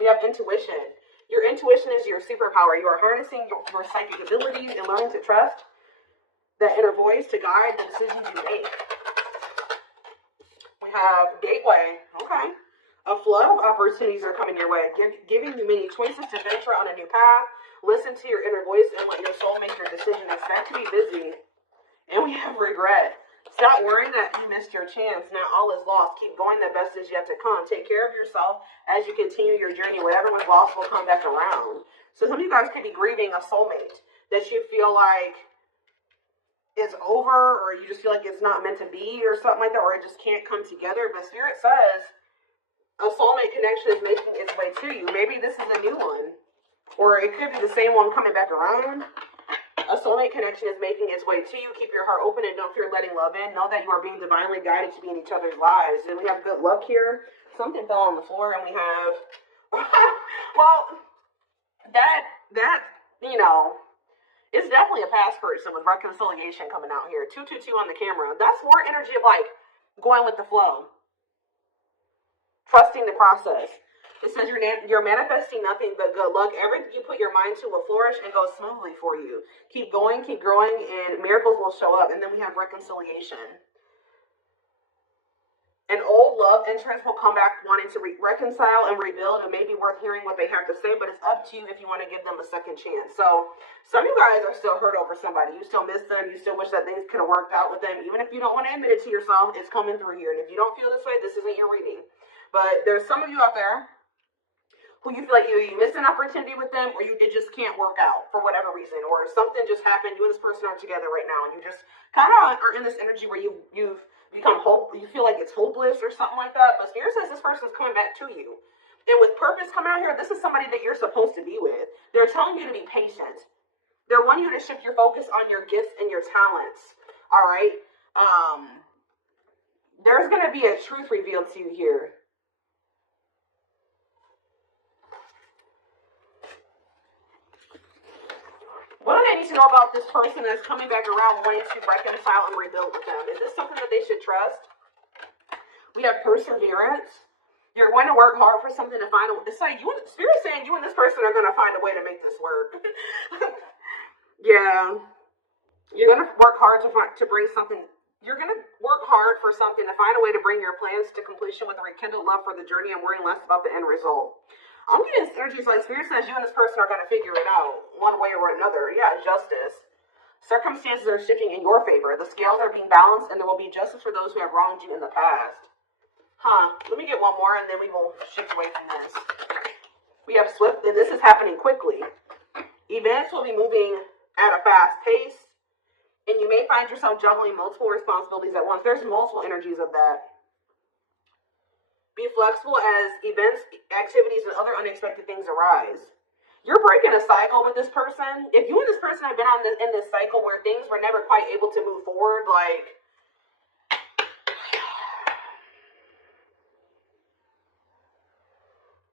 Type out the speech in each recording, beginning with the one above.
We have intuition. Your intuition is your superpower. You are harnessing your psychic abilities and learning to trust that inner voice to guide the decisions you make. We have gateway. Okay. A flood of opportunities are coming your way, giving you many choices to venture on a new path. Listen to your inner voice and let your soul make your decision. Expect to be busy. And we have regret. Stop worrying that you missed your chance. Not all is lost. Keep going. The best is yet to come. Take care of yourself as you continue your journey. Whatever was lost will come back around. So some of you guys could be grieving a soulmate that you feel like is over, or you just feel like it's not meant to be, or something like that, or it just can't come together. But Spirit says a soulmate connection is making its way to you. Maybe this is a new one, or it could be the same one coming back around. A soulmate connection is making its way to you. Keep your heart open and don't fear letting love in. Know that you are being divinely guided to be in each other's lives. And we have good luck here. Something fell on the floor, and we have, well, that, you know, it's definitely a past person with reconciliation coming out here. 222 on the camera. That's more energy of like going with the flow. Trusting the process. It says you're manifesting nothing but good luck. Everything you put your mind to will flourish and go smoothly for you. Keep going, keep growing, and miracles will show up. And then we have reconciliation. An old love interest will come back wanting to reconcile and rebuild. It may be worth hearing what they have to say, but it's up to you if you want to give them a second chance. So some of you guys are still hurt over somebody. You still miss them. You still wish that things could have worked out with them. Even if you don't want to admit it to yourself, it's coming through here. And if you don't feel this way, this isn't your reading. But there's some of you out there who you feel like you missed an opportunity with them, or it just can't work out for whatever reason, or something just happened. You and this person aren't together right now, and you just kind of are in this energy where you've become you feel like it's hopeless or something like that. But Spirit says this person is coming back to you, and with purpose coming out here, this is somebody that you're supposed to be with. They're telling you to be patient. They're wanting you to shift your focus on your gifts and your talents. All right. There's going to be a truth revealed to you here. What do they need to know about this person that's coming back around wanting to reconcile and rebuild with them? Is this something that they should trust? We have perseverance. You're going to work hard for something to find a way. It's like Spirit's saying you and this person are going to find a way to make this work. Yeah. You're going to work hard to bring something. You're going to work hard for something to find a way to bring your plans to completion with a rekindled love for the journey and worrying less about the end result. I'm getting this energy like Spirit says you and this person are going to figure it out one way or another. Yeah, justice. Circumstances are shifting in your favor. The scales are being balanced, and there will be justice for those who have wronged you in the past. Let me get one more, and then we will shift away from this. We have swift, and this is happening quickly. Events will be moving at a fast pace, and you may find yourself juggling multiple responsibilities at once. There's multiple energies of that. Be flexible as events, activities, and other unexpected things arise. You're breaking a cycle with this person. If you and this person have been in this cycle where things were never quite able to move forward, like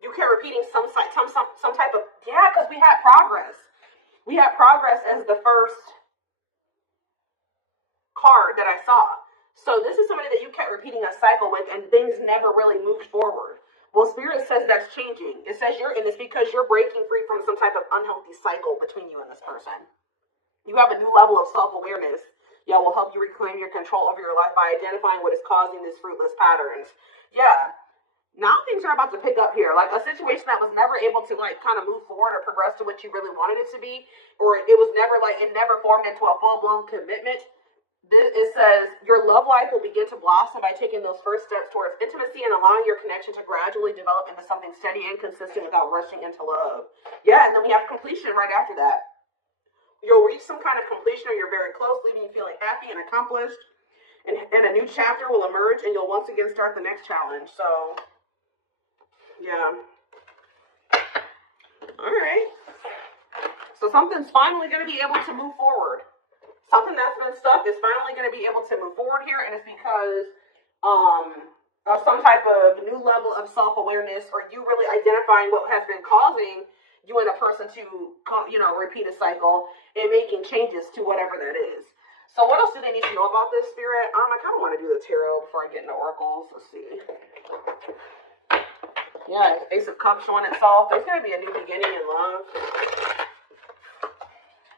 you kept repeating some type of, yeah, because we had progress. We had progress as the first card that I saw. So this is somebody that you kept repeating a cycle with, and things never really moved forward. Well, Spirit says that's changing. It says you're in this because you're breaking free from some type of unhealthy cycle between you and this person. You have a new level of self-awareness. Yeah, will help you reclaim your control over your life by identifying what is causing these fruitless patterns. Yeah. Now things are about to pick up here. Like a situation that was never able to like kind of move forward or progress to what you really wanted it to be, or it was never it never formed into a full-blown commitment. It says your love life will begin to blossom by taking those first steps towards intimacy and allowing your connection to gradually develop into something steady and consistent without rushing into love. Yeah, and then we have completion right after that. You'll reach some kind of completion or you're very close, leaving you feeling happy and accomplished. And a new chapter will emerge and you'll once again start the next challenge. So, yeah. All right. So something's finally going to be able to move forward. Something that's been stuck is finally going to be able to move forward here, and it's because of some type of new level of self-awareness, or you really identifying what has been causing you and a person to, repeat a cycle and making changes to whatever that is. So what else do they need to know about this, Spirit? I kind of want to do the tarot before I get into oracles. Let's see. Yeah, Ace of Cups showing itself. There's going to be a new beginning in love.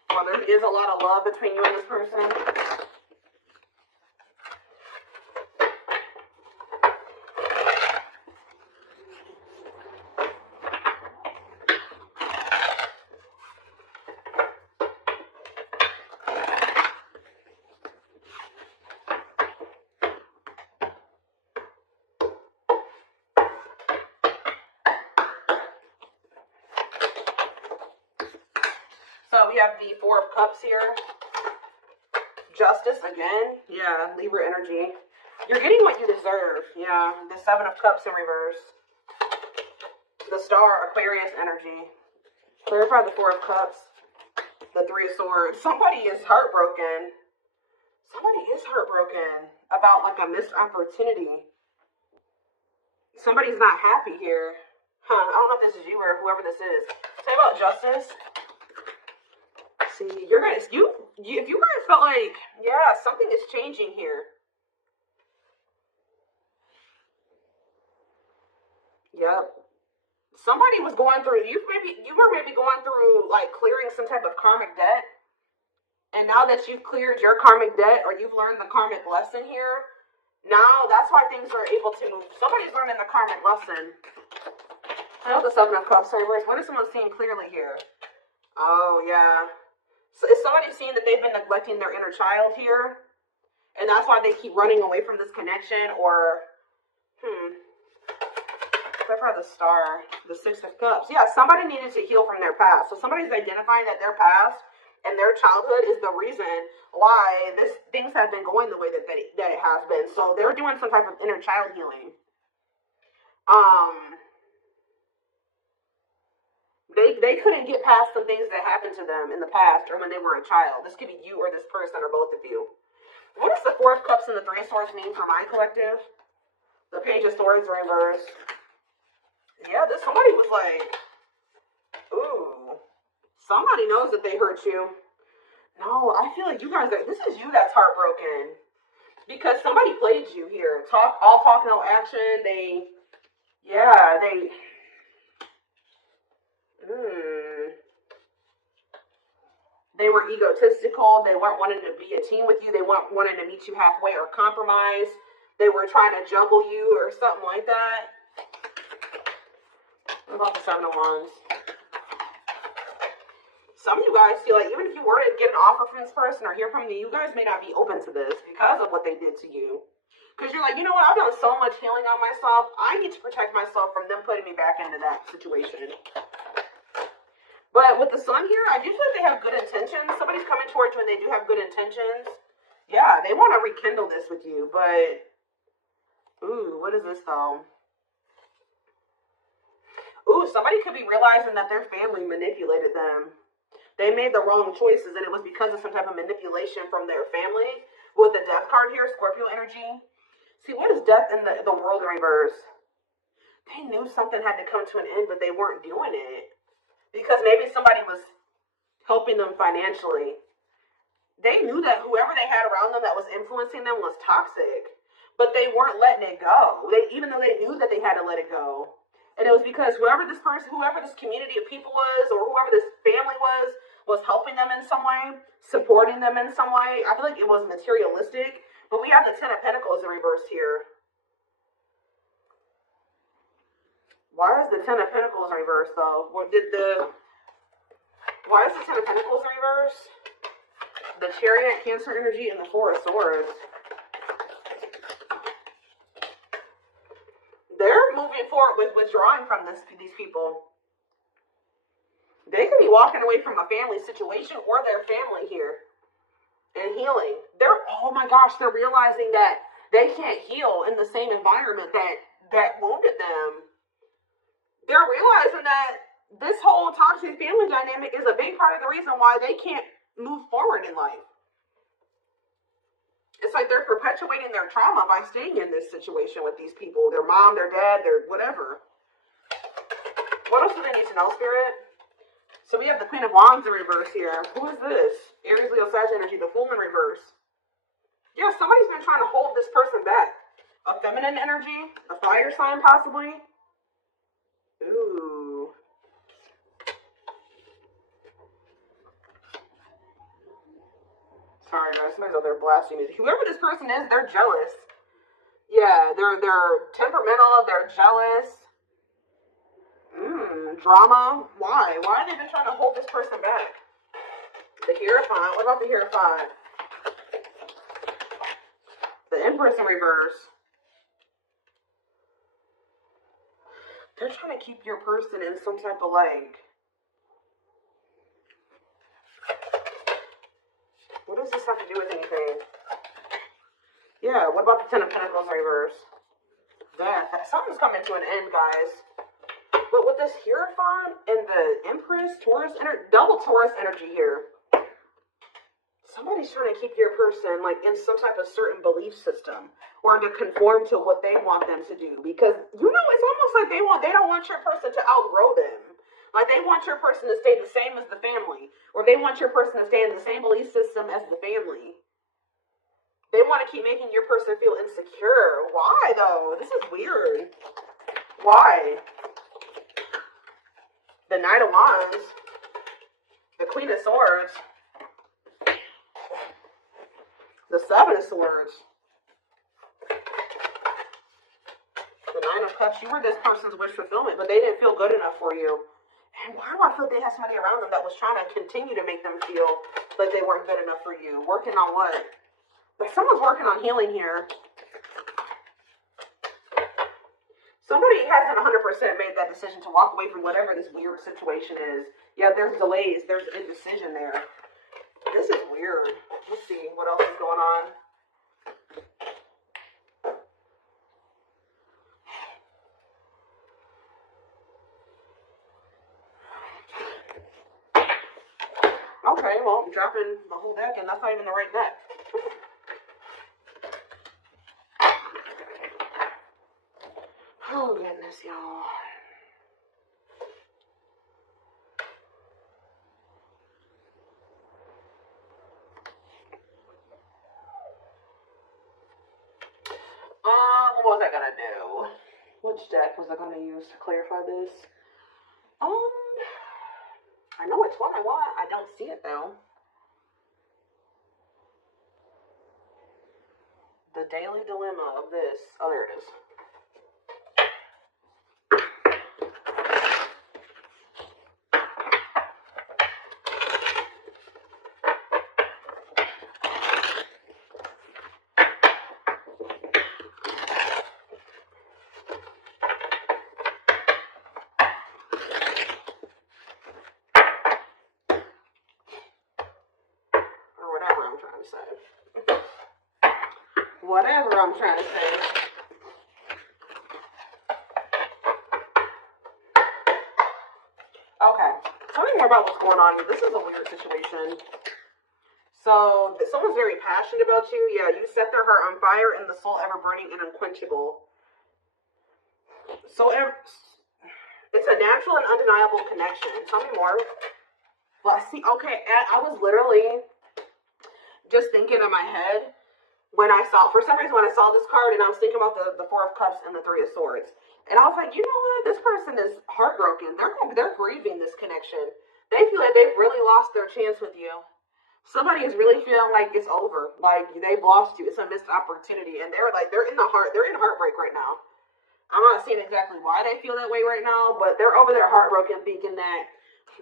Well, there is a lot of love between you and this person. So we have the Four of Cups here. Justice again. Yeah, Libra energy. You're getting what you deserve. Yeah, the Seven of Cups in reverse. The Star, Aquarius energy. Clarify the Four of Cups. The Three of Swords. Somebody is heartbroken. Somebody is heartbroken about like a missed opportunity. Somebody's not happy here. I don't know if this is you or whoever this is. Say about justice. See, you're gonna if you guys felt like, yeah, something is changing here. Yep. Somebody was going through, you were maybe going through like clearing some type of karmic debt. And now that you've cleared your karmic debt or you've learned the karmic lesson here, now that's why things are able to move. Somebody's learning the karmic lesson. I know the Seven of Cups reverse. What is someone seeing clearly here? Oh, yeah. So is somebody seeing that they've been neglecting their inner child here? And that's why they keep running away from this connection? Or, except for the Star, the Six of Cups. Yeah, somebody needed to heal from their past. So somebody's identifying that their past and their childhood is the reason why things have been going the way that it has been. So they're doing some type of inner child healing. They couldn't get past some things that happened to them in the past or when they were a child. This could be you or this person or both of you. What does the Four of Cups and the Three of Swords mean for my collective? The Page of Swords reverse. Yeah, somebody was like, ooh, somebody knows that they hurt you. No, I feel like you guys this is you that's heartbroken. Because somebody played you here. All talk, no action. They were egotistical. They weren't wanting to be a team with you. They weren't wanting to meet you halfway or compromise. They were trying to juggle you or something like that. What about the Seven of Wands? Some of you guys feel like even if you were to get an offer from this person or hear from me, you guys may not be open to this because of what they did to you. Because you're like, you know what? I've done so much healing on myself. I need to protect myself from them putting me back into that situation. But with the Sun here, I do feel like they have good intentions. Somebody's coming towards you and they do have good intentions. Yeah, they want to rekindle this with you. But, ooh, what is this though? Ooh, somebody could be realizing that their family manipulated them. They made the wrong choices and it was because of some type of manipulation from their family. With the Death card here, Scorpio energy. See, what is Death in the World in reverse? They knew something had to come to an end, but they weren't doing it. Because maybe somebody was helping them financially. They knew that whoever they had around them that was influencing them was toxic. But they weren't letting it go. Even though they knew that they had to let it go. And it was because whoever this community of people was, or whoever this family was helping them in some way, supporting them in some way. I feel like it was materialistic. But we have the Ten of Pentacles in reverse here. Why is the Ten of Pentacles in reverse, though? Why is the Ten of Pentacles in reverse? The Chariot, Cancer energy, and the Four of Swords. They're moving forward with withdrawing from these people. They could be walking away from a family situation or their family here and healing. Oh my gosh, they're realizing that they can't heal in the same environment that wounded them. They're realizing that this whole toxic family dynamic is a big part of the reason why they can't move forward in life. It's like they're perpetuating their trauma by staying in this situation with these people. Their mom, their dad, their whatever. What else do they need to know, Spirit? So we have the Queen of Wands in reverse here. Who is this? Aries, Leo, Sag energy, the Fool in reverse. Yeah, somebody's been trying to hold this person back. A feminine energy, a fire sign possibly. Ooh. Sorry guys, somebody's out there blasting music. Whoever this person is, they're jealous. Yeah, they're temperamental, they're jealous. Drama. Why? Why have they been trying to hold this person back? The Hierophant. What about the Hierophant? The Empress in reverse. They're trying to keep your person in some type of like... What does this have to do with anything? Yeah, what about the Ten of Pentacles in reverse? Death. Something's coming to an end, guys. But with this Hierophant and the Empress, Taurus, double Taurus energy here. Somebody's trying to keep your person like in some type of certain belief system or to conform to what they want them to do. Because, you know, it's almost like they don't want your person to outgrow them. Like they want your person to stay the same as the family. Or they want your person to stay in the same belief system as the family. They want to keep making your person feel insecure. Why, though? This is weird. Why? The Knight of Wands. The Queen of Swords. The Seven of Swords. The Nine of Cups. You were this person's wish fulfillment, but they didn't feel good enough for you. And why do I feel they had somebody around them that was trying to continue to make them feel like they weren't good enough for you? Working on what? Like someone's working on healing here. Somebody hasn't 100% made that decision to walk away from whatever this weird situation is. Yeah, there's delays. There's indecision there. This is weird. Let's see what else is going on. Okay, well, I'm dropping the whole deck, and that's not even the right deck. Oh, goodness, y'all. What was I gonna do? Which deck was I gonna use to clarify this? I know which one I want. I don't see it, though. The Daily Dilemma of this. Oh, there it is. Whatever I'm trying to say. Okay. Tell me more about what's going on here. This is a weird situation. So, someone's very passionate about you. Yeah, you set their heart on fire and the soul ever burning and unquenchable. So, it's a natural and undeniable connection. Tell me more. Well, see, okay, I was literally just thinking in my head when I saw, for some reason, when I saw this card, and I was thinking about the Four of Cups and the Three of Swords. And I was like, you know what? This person is heartbroken. They're grieving this connection. They feel like they've really lost their chance with you. Somebody is really feeling like it's over. Like, they've lost you. It's a missed opportunity. And they're in heartbreak right now. I'm not seeing exactly why they feel that way right now, but they're over there heartbroken thinking that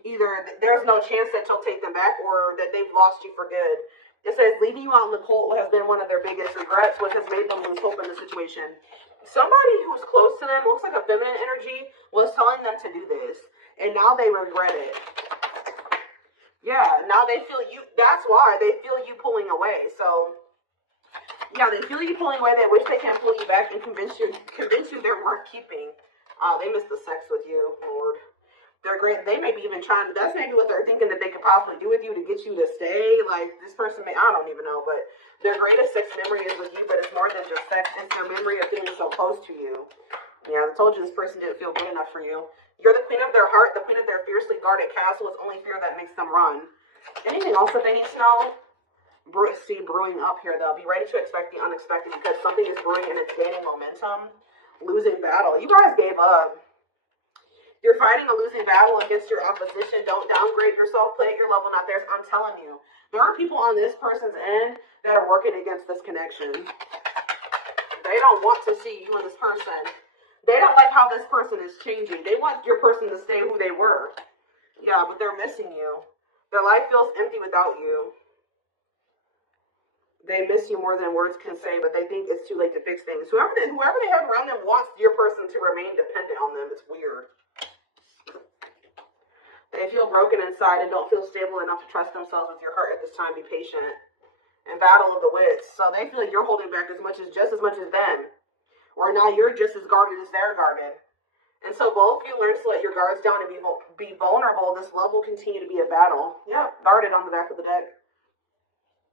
either there's no chance that you'll take them back or that they've lost you for good. It says, leaving you out in the cold has been one of their biggest regrets, which has made them lose hope in the situation. Somebody who's close to them, looks like a feminine energy, was telling them to do this. And now they regret it. Yeah, now they feel you, that's why they feel you pulling away. So, yeah, they feel you pulling away. They wish they can pull you back and convince you they're worth keeping. They miss the sex with you, Lord. They're great. They may be even trying, that's maybe what they're thinking that they could possibly do with you to get you to stay. Like, this person may, I don't even know, but their greatest sex memory is with you, but it's more than just sex. It's their memory of being so close to you. Yeah, I told you this person didn't feel good enough for you. You're the queen of their heart, the queen of their fiercely guarded castle. It's only fear that makes them run. Anything else that they need to know? See brewing up here, though. Be ready to expect the unexpected because something is brewing and it's gaining momentum. Losing battle. You guys gave up. You're fighting a losing battle against your opposition. Don't downgrade yourself. Play at your level, not theirs. I'm telling you. There are people on this person's end that are working against this connection. They don't want to see you and this person. They don't like how this person is changing. They want your person to stay who they were. Yeah, but they're missing you. Their life feels empty without you. They miss you more than words can say, but they think it's too late to fix things. Whoever they have around them wants your person to remain dependent on them. It's weird. They feel broken inside and don't feel stable enough to trust themselves with your heart at this time. Be patient. And battle of the wits. So they feel like you're holding back just as much as them. Or now you're just as guarded as they're guarded. And so both of you learn to let your guards down and be vulnerable. This love will continue to be a battle. Yeah, guarded on the back of the deck.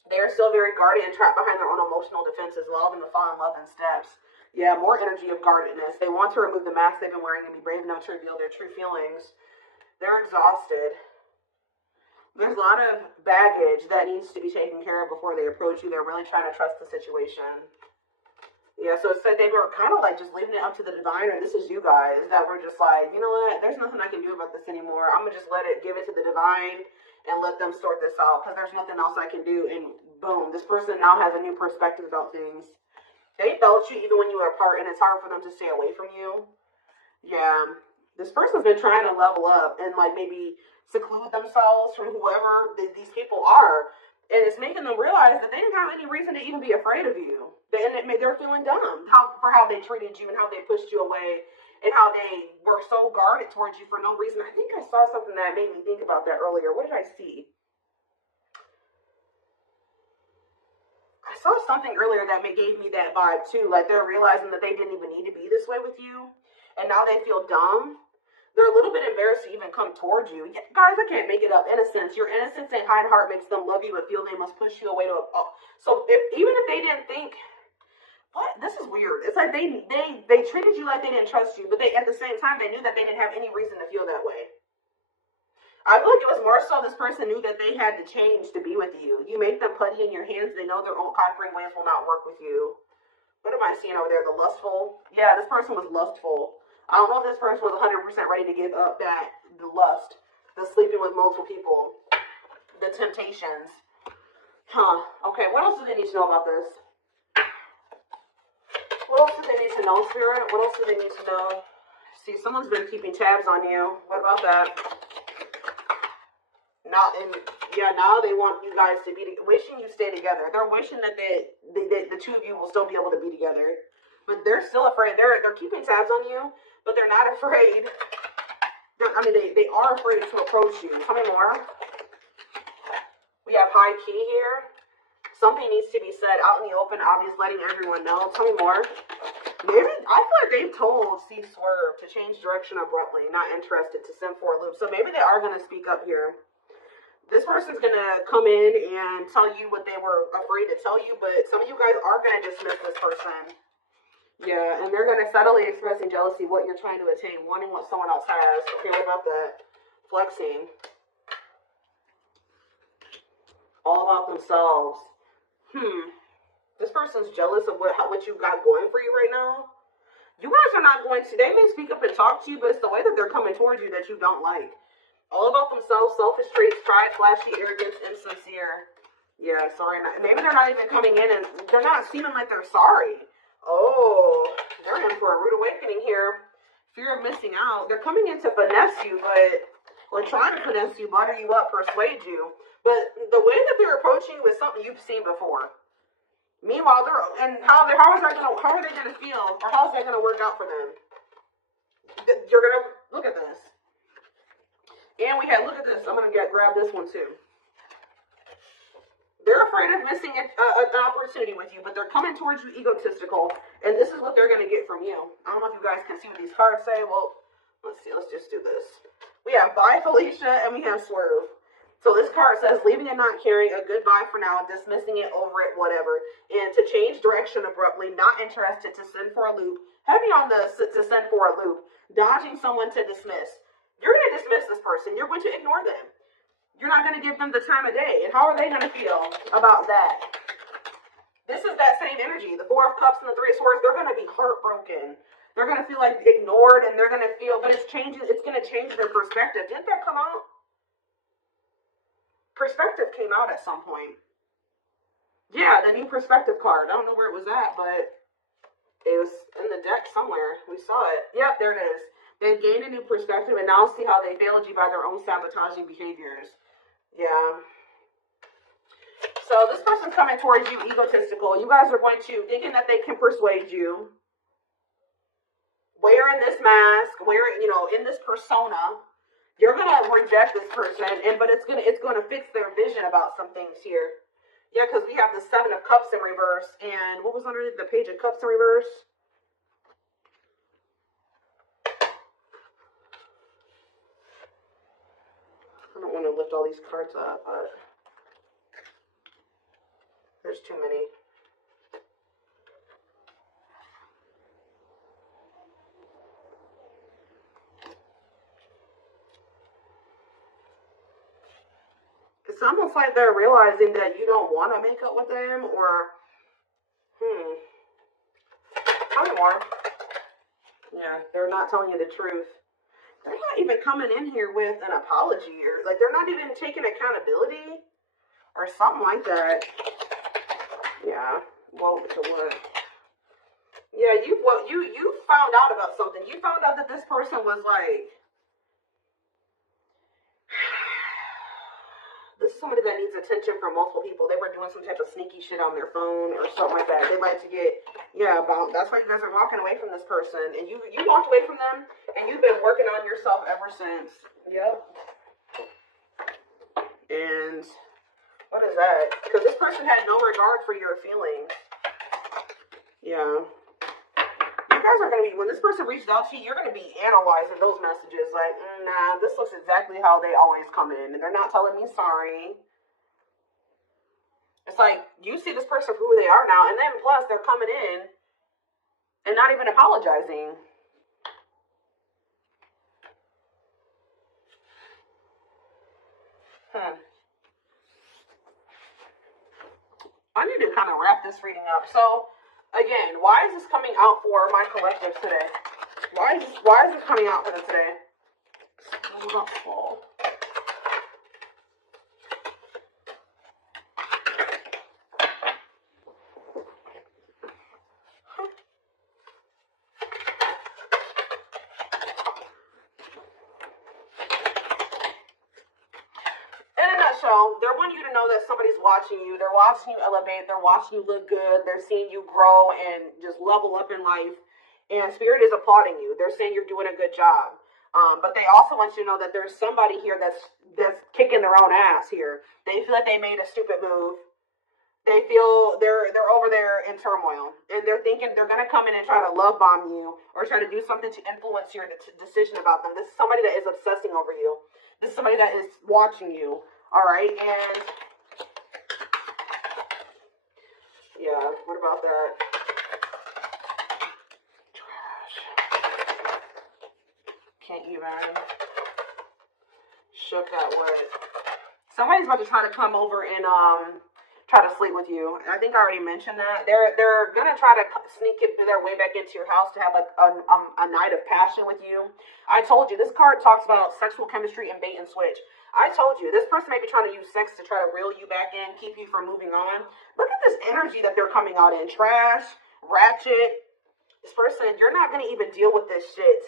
They are still very guarded and trapped behind their own emotional defenses, allowing them to fall in love in steps. Yeah, more energy of guardedness. They want to remove the mask they've been wearing and be brave enough to reveal their true feelings. They're exhausted. There's a lot of baggage that needs to be taken care of before they approach you. They're really trying to trust the situation. Yeah, so it's like they were kind of like just leaving it up to the divine, or this is you guys, that were just like, you know what, there's nothing I can do about this anymore. I'm going to just give it to the divine and let them sort this out, because there's nothing else I can do. And boom, this person now has a new perspective about things. They felt you even when you were apart, and it's hard for them to stay away from you. Yeah, this person's been trying to level up and like maybe seclude themselves from whoever these people are. And it's making them realize that they didn't have any reason to even be afraid of you. They're feeling dumb for how they treated you and how they pushed you away and how they were so guarded towards you for no reason. I think I saw something that made me think about that earlier. What did I see? I saw something earlier that gave me that vibe too. Like they're realizing that they didn't even need to be this way with you. And now they feel dumb. They're a little bit embarrassed to even come towards you. Yeah, guys, I can't make it up. Innocence. Your innocence and kind heart makes them love you but feel they must push you away to a... So even if they didn't think... What? This is weird. It's like they treated you like they didn't trust you, but they at the same time, they knew that they didn't have any reason to feel that way. I feel like it was more so this person knew that they had to change to be with you. You make them putty in your hands. They know their own conquering ways will not work with you. What am I seeing over there? The lustful? Yeah, this person was lustful. I don't know if this person was 100% ready to give up the lust, the sleeping with multiple people, the temptations. Huh. Okay, what else do they need to know about this? What else do they need to know, Spirit? What else do they need to know? See, someone's been keeping tabs on you. What about that? Now they want you guys to be wishing you stay together. They're wishing that the two of you will still be able to be together. But they're still afraid. They're keeping tabs on you, but they're not afraid. They are afraid to approach you. Tell me more. We have high key here. Something needs to be said out in the open, obvious, letting everyone know. Tell me more. Maybe I feel like they've told Steve Swerve to change direction abruptly, not interested, to send for a loop. So maybe they are going to speak up here. This person's going to come in and tell you what they were afraid to tell you, but some of you guys are going to dismiss this person. Yeah, and they're going to subtly expressing jealousy, what you're trying to attain, wanting what someone else has. Okay, what about that? Flexing. All about themselves. This person's jealous of what you got going for you right now. You guys are not going to, they may speak up and talk to you, but it's the way that they're coming towards you that you don't like. All about themselves, selfish traits, pride, flashy, arrogance, insincere. Yeah, sorry. Maybe they're not even coming in and they're not seeming like they're sorry. Oh, they're in for a rude awakening here. Fear of missing out. They're coming in to finesse you, or trying to finesse you, butter you up, persuade you. But the way that they're approaching you is something you've seen before. Meanwhile, how are they gonna feel, or how's that gonna work out for them? You're gonna look at this, and look at this. I'm gonna grab this one too. They're afraid of missing an opportunity with you, but they're coming towards you egotistical, and this is what they're gonna get from you. I don't know if you guys can see what these cards say. Well, let's see. Let's just do this. We have Bye Felicia, and we have Swerve. So this card says, leaving and not caring, a goodbye for now, dismissing it, over it, whatever. And to change direction abruptly, not interested, to send for a loop. Heavy on the to send for a loop. Dodging someone to dismiss. You're going to dismiss this person. You're going to ignore them. You're not going to give them the time of day. And how are they going to feel about that? This is that same energy. The Four of Cups and the Three of Swords, they're going to be heartbroken. They're going to feel like ignored, and they're going to feel, but it's going to change their perspective. Didn't that come out? Perspective came out at some point. Yeah, the new perspective card. I don't know where it was at, but it was in the deck somewhere. We saw it. Yep, there it is. They gained a new perspective and now see how they failed you by their own sabotaging behaviors. Yeah. So this person's coming towards you egotistical. You guys are going to, thinking that they can persuade you. Wearing this mask, in this persona. You're going to reject this person, but it's going to fix their vision about some things here. Yeah, because we have the Seven of Cups in reverse. And what was underneath the Page of Cups in reverse? I don't want to lift all these cards up, but there's too many. It's almost like they're realizing that you don't want to make up with them, or, tell me more. Yeah, they're not telling you the truth. They're not even coming in here with an apology, or, like, they're not even taking accountability, or something like that. Yeah, well, to what? Yeah, you found out about something. You found out that this person was like, this is somebody that needs attention from multiple people. They were doing some type of sneaky shit on their phone or something like that. They like to get, that's why you guys are walking away from this person. And you walked away from them, and you've been working on yourself ever since. Yep. And what is that? Because this person had no regard for your feelings. Yeah. You guys are going to be, when this person reaches out to you, you're going to be analyzing those messages like, nah, this looks exactly how they always come in, and they're not telling me sorry. It's like, you see this person for who they are now, and then plus they're coming in and not even apologizing. I need to kind of wrap this reading up. So, again, why is this coming out for my collective today? Why is this coming out for them today? They want you to know that somebody's watching you. They're watching you elevate. They're watching you look good. They're seeing you grow and just level up in life. And Spirit is applauding you. They're saying you're doing a good job. But they also want you to know that there's somebody here that's kicking their own ass here. They feel like they made a stupid move. They feel they're over there in turmoil. And they're thinking they're going to come in and try to love bomb you or try to do something to influence your decision about them. This is somebody that is obsessing over you. This is somebody that is watching you. All right, and yeah, what about that? Trash. Can't even. Shook that wood. Somebody's about to try to come over and try to sleep with you. I think I already mentioned that. They're gonna try to sneak their way back into your house to have like a night of passion with you. I told you this card talks about sexual chemistry and bait and switch. I told you, this person may be trying to use sex to try to reel you back in, keep you from moving on. Look at this energy that they're coming out in. Trash, ratchet. This person, you're not going to even deal with this shit.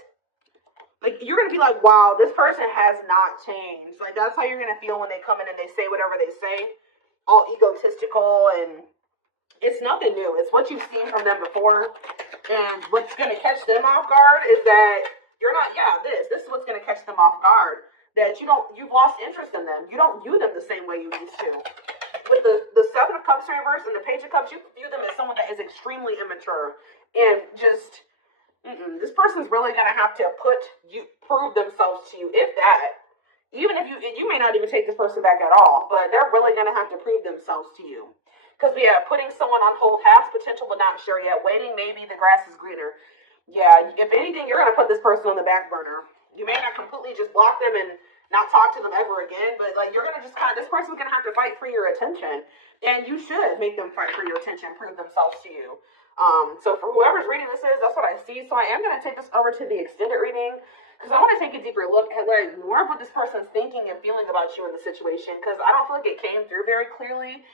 Like, you're going to be like, wow, this person has not changed. Like, that's how you're going to feel when they come in and they say whatever they say. All egotistical, and it's nothing new. It's what you've seen from them before. And what's going to catch them off guard is that you're not, this is what's going to catch them off guard. That you've lost interest in them. You don't view them the same way you used to. With the Seven of Cups reverse and the Page of Cups, you view them as someone that is extremely immature. And just, this person's really going to have to prove themselves to you, if that. Even if you may not even take this person back at all, but they're really going to have to prove themselves to you. Because we have putting someone on hold, has potential but not sure yet, waiting, maybe the grass is greener. Yeah, if anything, you're going to put this person on the back burner. You may not completely just block them and not talk to them ever again, but like you're gonna just this person's gonna have to fight for your attention, and you should make them fight for your attention, prove themselves to you. So for whoever's reading this is, that's what I see. So I am gonna take this over to the extended reading because I want to take a deeper look at like more of what this person's thinking and feeling about you in the situation, because I don't feel like it came through very clearly.